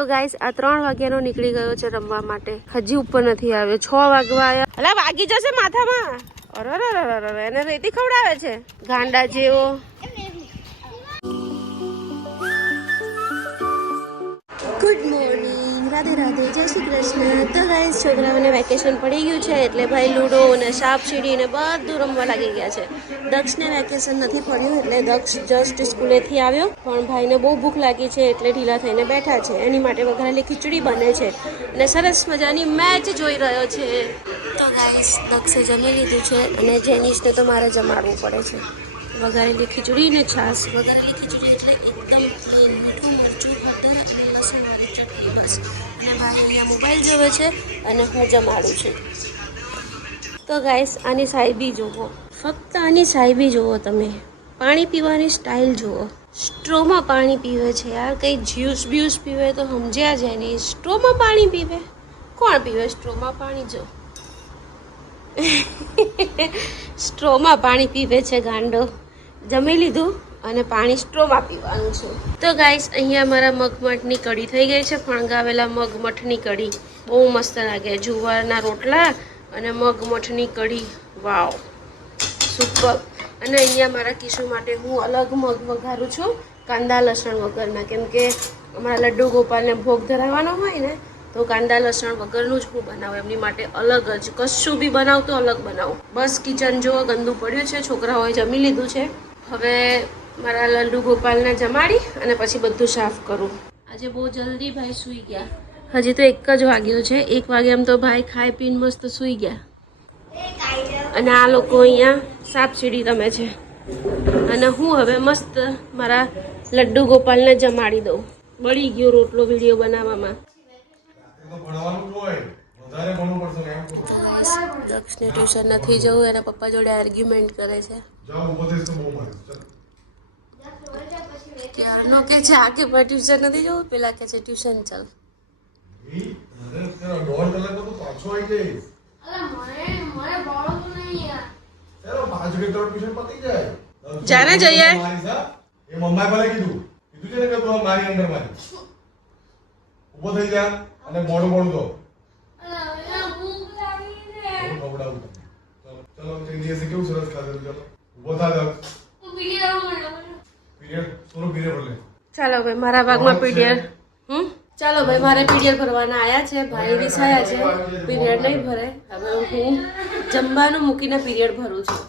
તો ગાઈસ આ 3 વાગ્યાનો નીકળી ગયો છે રમવા માટે, હજી ઉપર નથી આવ્યો. 6 વાગવા આવ્યા. અલા વાગી જશે માથામાં. અરે એને રેતી ખવડાવે છે ગાંડા જેવો. ગુડ મોર્નિંગ, રાધે રાધે, જય શ્રી કૃષ્ણ. તો ગાઈસ છોકરાઓને વેકેશન પડી ગયું છે એટલે ભાઈ લૂડો અને સાપ સીડી ને બધું રમવા લાગી ગયા છે. દક્ષને વેકેશન નથી પડ્યું એટલે દક્ષ જસ્ટ સ્કૂલેથી આવ્યો, પણ ભાઈને બહુ ભૂખ લાગી છે એટલે ઢીલા થઈને બેઠા છે. એની માટે વઘારેલી ખીચડી બને છે અને સરસ મજાની મેચ જોઈ રહ્યો છે. તો ગાઈસ દક્ષે જમી લીધું છે અને જેનિશને તો મારે જમાડવું પડે છે. વઘારેલી ખીચડી ને છાશ. વઘારેલી ખીચડી એટલે એકદમ પ્લેન, મીઠું મરચું હળદર અને લસણવાળી ચટણી બસ. અને ભાઈ અહીંયા મોબાઈલ જોવે છે અને હું જમાડું છું. તો ગાઈસ આની સાહેબી જુઓ, ફક્ત આની સાહેબી જુઓ તમે. પાણી પીવાની સ્ટાઇલ જુઓ, સ્ટ્રોમાં પાણી પીવે છે યાર. કંઈ જ્યુસ બ્યુસ પીવે તો સમજ્યા જાય નહીં, સ્ટ્રોમાં પાણી પીવે. કોણ પીવે સ્ટ્રોમાં પાણી? જો સ્ટ્રોમાં પાણી પીવે છે ગાંડો. જમી લીધું અને પાણી સ્ટ્રોમાં પીવાનું છે. તો ગાઈસ અહીંયા મારા મગમઠની કઢી થઈ ગઈ છે. ફણગાવેલા મગમઠની કઢી બહુ મસ્ત લાગે. જુવારના રોટલા અને મગમઠની કઢી, વાવ સુપર. અને અહીંયા મારા કિશુ માટે હું અલગ મગ વઘારું છું, કાંદા લસણ વગરના, કેમ કે અમારા લડ્ડુ ગોપાલને ભોગ ધરાવવાનો હોય ને, તો કાંદા લસણ વગરનું જ હું બનાવું. એમની માટે અલગ જ કશું બી બનાવું તો અલગ બનાવું. બસ કિચન જો ગંદુ પડ્યું છે, છોકરાઓએ જમી લીધું છે. હવે મારા લડ્ડુ ગોપાલને જમાડી અને પછી બધું સાફ કરું. આજે બહુ જલ્દી ભાઈ સૂઈ ગયા. હજી તો 1 જ વાગ્યો છે. 1 વાગે એમ તો ભાઈ ખાઈ પીને મસ્ત સૂઈ ગયા. અને આ લોકો અહીંયા સાપ સીડી રમે છે અને હું હવે મસ્ત મારા લડ્ડુ ગોપાલને જમાડી દઉં. બળી ગયો રોટલો વિડીયો બનાવવામાં. દક્ષને ટ્યુશન નથી જવું, એના પપ્પા જોડે આર્ગ્યુમેન્ટ કરે છે. ક્યારનો કે છે આ કે ટ્યુશન નથી જવું, પેલા કે છે ટ્યુશન ચાલ. જાને જઈએ ઉભો થઈ જા અને મોડું મોડું દો. ચલો ચલો કેવું સરસ ખાધું. ચલો ઉભો થા દો. પીરિયડ થોડો પીરિયડ ભરલે. ચાલો ભાઈ મારા ભાગમાં પીરિયડ. ચાલો ભાઈ મારે પીરિયડ ભરવાના આયા છે. ભાઈ વિસાયા છે, પીરિયડ નહીં ભરે. હવે હું જમવાનું મૂકીને પીરિયડ ભરું છું.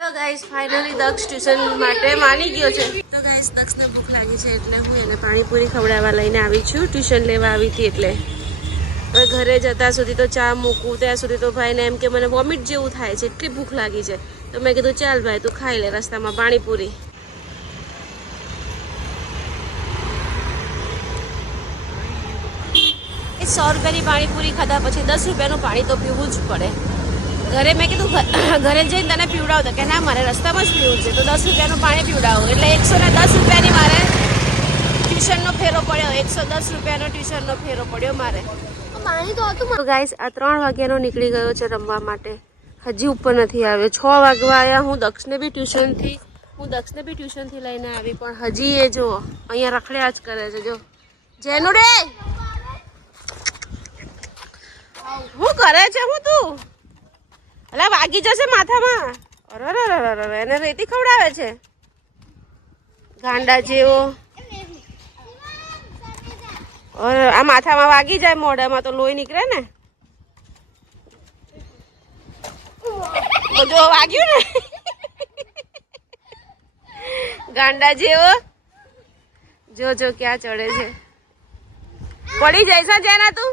તો ગાઈસ ફાઇનલી દક્ષ ટ્યુશન માટે માની ગયો છે. તો ગાઈસ દક્ષને ભૂખ લાગી છે એટલે હું એને પાણીપુરી ખવડાવવા લઈને આવી છું. ટ્યુશન લેવા આવી હતી એટલે. હવે ઘરે જતા સુધી તો ચા મૂકું ત્યાં સુધી તો ભાઈને એમ કે મને વોમિટ જેવું થાય છે, એટલી ભૂખ લાગી છે. તો મેં કીધું ચાલ ભાઈ તું ખાઈ લે રસ્તામાં પાણીપુરી. એ 100 રૂપિયાની પાણીપુરી ખાધા પછી 10 રૂપિયાનું પાણી તો પીવું જ પડે. ઘરે મેં કીધું ઘરે જઈને તને પીવડાવતો કે ના મારે રસ્તામાં જ પીવું છે, તો 10 રૂપિયાનું પાણી પીવડાવું. એટલે 110 રૂપિયાની મારે ટ્યુશનનો ફેરો પડ્યો. 110 રૂપિયાનો ટ્યુશનનો ફેરો પડ્યો મારે. પાણી તો હતું. તો ગાઈસ આ 3 વાગ્યાનો નીકળી ગયો છે રમવા માટે, હજી ઉપર નથી આવ્યો. 6 વાગવા આવ્યા. હું દક્ષને બી ટ્યુશનથી લઈને આવી, પણ હજી એ જો અહીંયા રખડ્યા જ કરે છે. જો જેનું રે શું કરે છે? હું તું અલા વાગી જશે માથામાં. અરે એને રેતી ખવડાવે છે ગાંડા જેવો. આ માથામાં વાગી જાય, મોઢામાં તો લોહી નીકળે ને. બધું વાગ્યું ને ગાંડા જેવો. જો જો ક્યાં ચડે છે. પડી જાય છે જેના તું.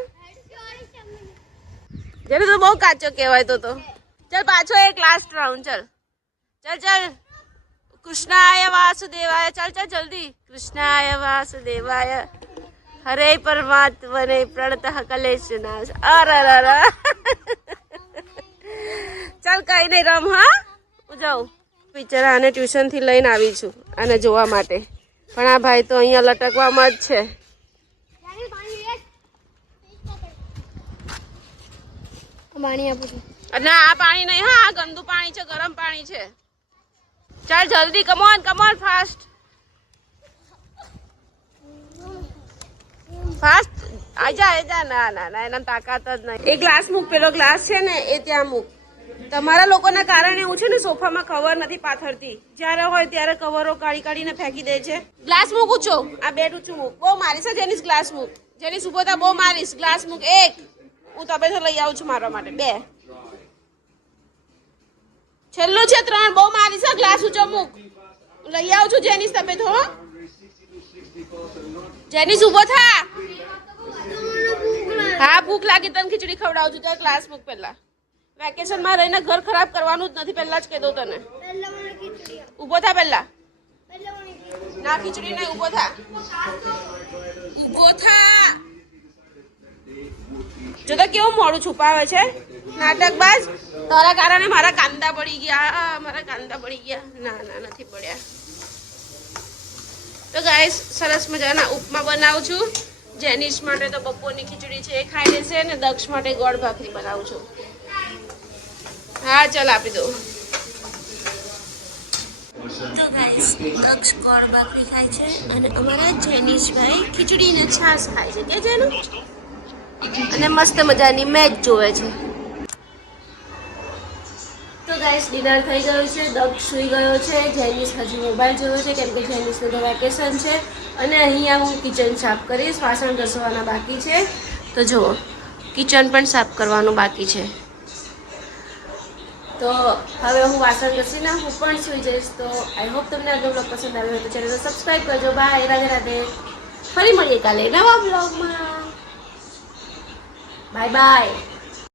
જેને તું બહુ કાચો કહેવાય તો. ચલ પાછો એક લાસ્ટ રાઉન્ડ. ચલ ચલ ચલ. કૃષ્ણાય વાસુદેવાય. ચલ ચલ જલ્દી. કૃષ્ણાય વાસુદેવાય હરે પરમાત્મને પ્રણતઃ કલેશનાશ. અરે ચાલ કઈ નહીં રમ. હા હું જાઉં. બિચારા આને ટ્યુશનથી લઈને આવી છું આને જોવા માટે, પણ આ ભાઈ તો અહીંયા લટકવામાં જ છે. પાણી આપું છું. ના આ પાણી નહીં, હા આ ગંદુ પાણી છે, ગરમ પાણી છે. ચાલ જલ્દી, કમોન ફાસ્ટ ફાસ્ટ. આજા ના એના તાકાત જ નહીં. એ ગ્લાસ મૂક, પેલો ગ્લાસ છે ને એ ત્યાં મૂક. તમારા લોકોના કારણે હું છે ને સોફામાં કવર નથી પાથરતી. જ્યારે હોય ત્યારે કવરો કાઢીને ફેંકી દે છે. ગ્લાસ મૂક ઊંચો, આ બેડ ઊંચું મૂક. બહુ મારીશ જેનીસ, ગ્લાસ મૂક. જેનીસ ઉભો થા, બહુ મારીશ. ગ્લાસ મૂક. 1 હું તબેલો લઈ આવું છું મારવા માટે. 2 છેલ્લું છે. 3 બહુ મારીશ. ગ્લાસ ઊંચો મૂક. લઈ આવું છું જેનીસ તબેલો. હો જેનીસ ઉભો થા. હા ભૂખ લાગી, તને ખીચડી ખવડાવું છું. તો ક્લાસ મૂક. પહેલા વેકેશનમાં રહીને ઘર ખરાબ કરવાનું જ નથી, પહેલા જ કહી દઉં તને. ઉભો થા પહેલા. ના ખીચડી નહીં, ઉભો થા. જો તો કેવું મોડું છુપાવે છે નાટકબાજ. તારા કારણે મારા કાંદા પડી ગયા. ના નથી પડ્યા. તો ગાઈસ સરસ મજાના ઉપમા બનાવું છું. જેનિશ માટે તો બપોરની ખીચડી છે એ ખાઈ લેશે, અને દક્ષ માટે ગોળ ભાખરી બનાવું છું. હા ચાલ આપી દઉં. તો ગાઈસ દક્ષ ગોળ ભાખરી ખાય છે અને અમારા જેનિશભાઈ ખીચડી ને છાશ ખાય છે. કે જેનું અને મસ્ત મજાની મેચ જોવે છે. તો ગાઈસ ડિનર થઈ ગયું છે. દક્ષ સૂઈ ગયો છે. જેનિશ હજી મોબાઈલ જોયો છે, કેમ કે જેનિશનું તો વેકેશન છે. અને અહીંયા હું કિચન સાફ કરીશ. વાસણ ઘસવાના બાકી છે. તો જુઓ કિચન પણ સાફ કરવાનું બાકી છે. તો હવે હું વાસણ ઘસીને હું પણ સૂઈ જઈશ. તો આઈ હોપ તમને આજનો બ્લોગ પસંદ આવ્યો હોય તો ચેનલને સબસ્ક્રાઈબ કરજો. બાય, રાધે રાધે. ફરી મળીએ કાલે નવા બ્લોગમાં. Bye bye.